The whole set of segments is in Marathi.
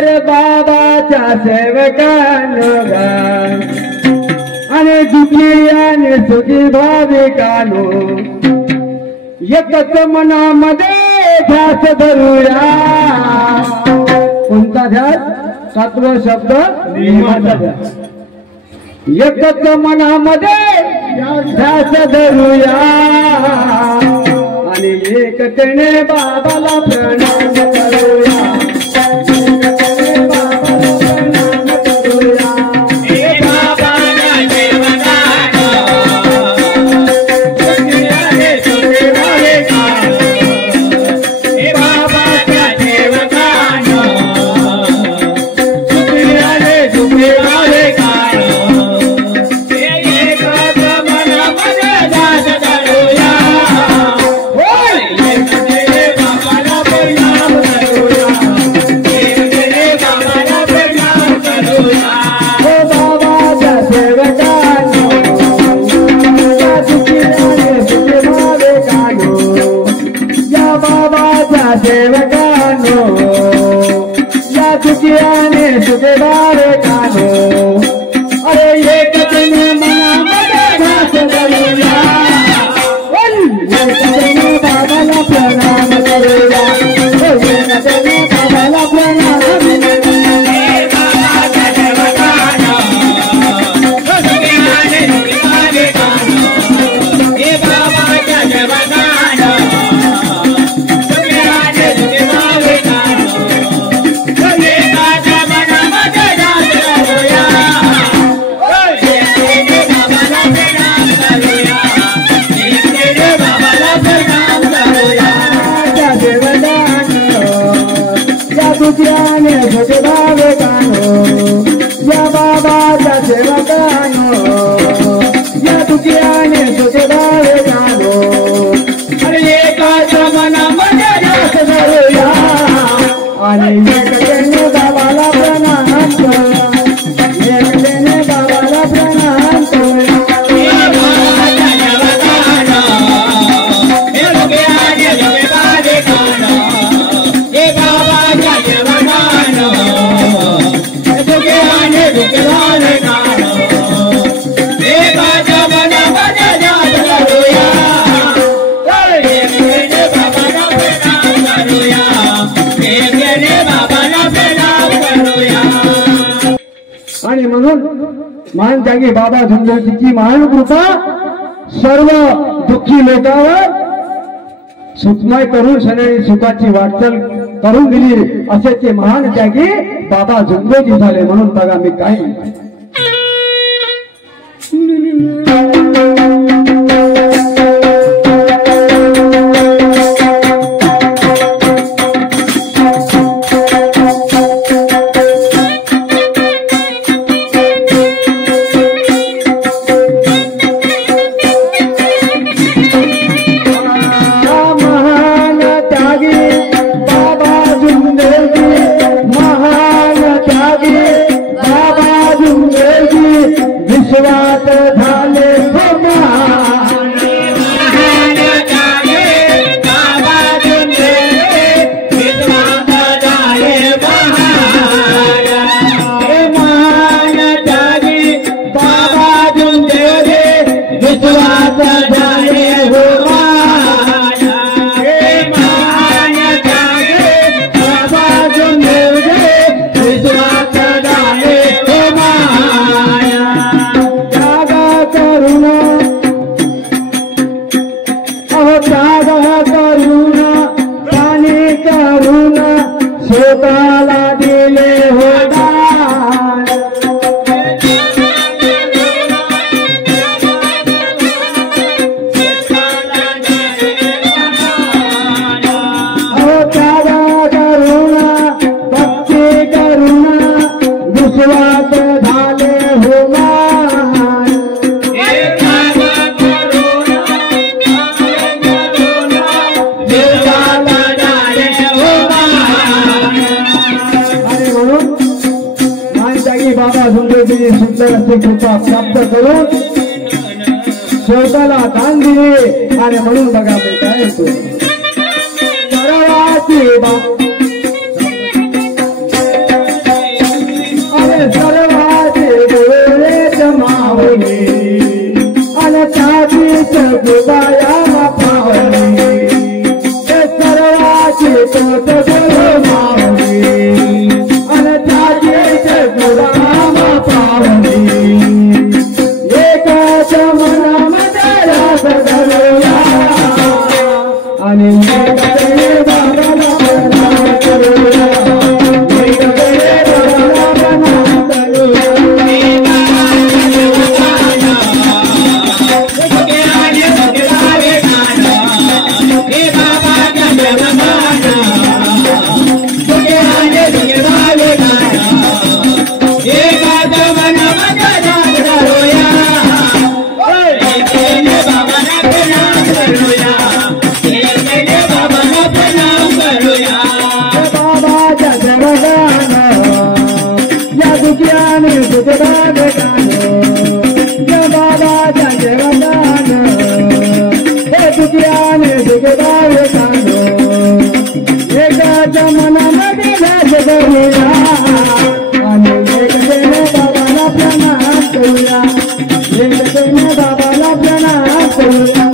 अरे बाबाच्या सेवकांनो आणि दुखी आणि सुखी भाविकांनो एकच मनामध्ये ध्यास धरूया. कोणता ध्यास? सातवा शब्द नियमाचा ध्यास. एकच मनामध्ये ध्यास धरूया आणि एकतेने बाबाला प्रणाम करूया. सेवकांनो या दुखियाने सुखदारे कानो अरे एकतेने मनामध्ये ध्यास धरूया. एकतेने बाबाला प्रणाम करूया. एकतेने बाबाला प्रणाम दुखियाने सुखी भाविकांनो या बाबाच्या सेवकांनो या दुखियाने सुखी भाविकांनो अरे एकाच मनामध्ये ध्यास धरूया आणि एकतेने बाबाला प्रणाम करूया. एकतेने बाबाला प्रणाम करूया. आणि म्हणून महान त्यागी बाबा झुंजरजीची महान कृपा सर्व दुःखी लोकांवर सुखमय करून सगळी सुखाची वाटचाल करून दिली असे ते महान त्यागी बाबा झुंजरजी झाले. म्हणून बघा मी काय कृपा प्राप्त करून स्वतःला दान दिले. आणि म्हणून बघा मी काय करवाची कृपाया पावली सर्वाची तोच गुरु मावली आणि त्याचे गुरुनाम पावली एकाच मनामध्ये रास धरूया आणि एकतेने बाबाला प्रणाम करूया एकतेने बाबाला प्रणाम करूया मनामध्ये राज धरूया आणि एकतेने बाबाला प्रणाम करूया एकतेने बाबाला प्रणाम करूया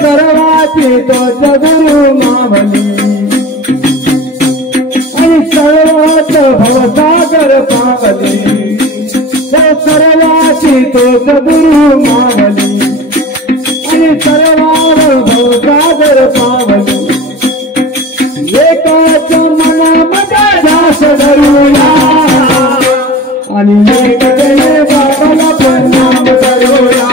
सर्वाची तोच गुरु मावली आणि सर्वात भवसागर पावली सर्वाची तोच गुरु मावली आणि सर्वावर भवसागर पावली एकाच मनामध्ये रास धरूया आणि एकतेने बाबाला प्रणाम करूया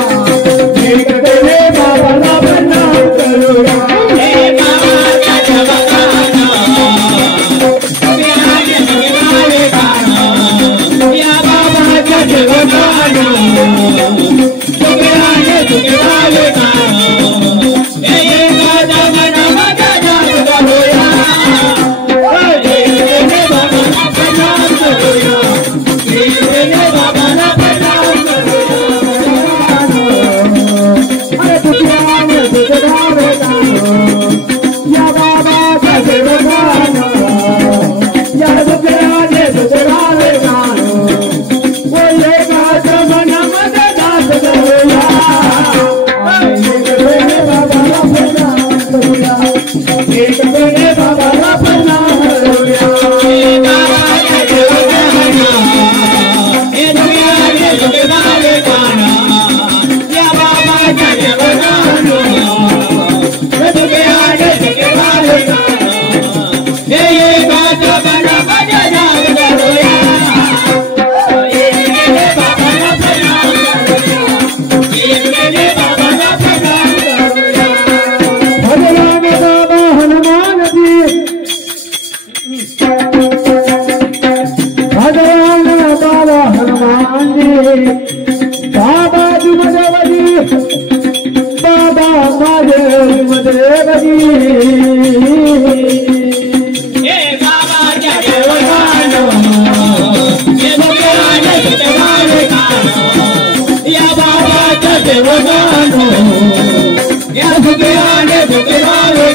एकतेने बाबाला प्रणाम करूया Ya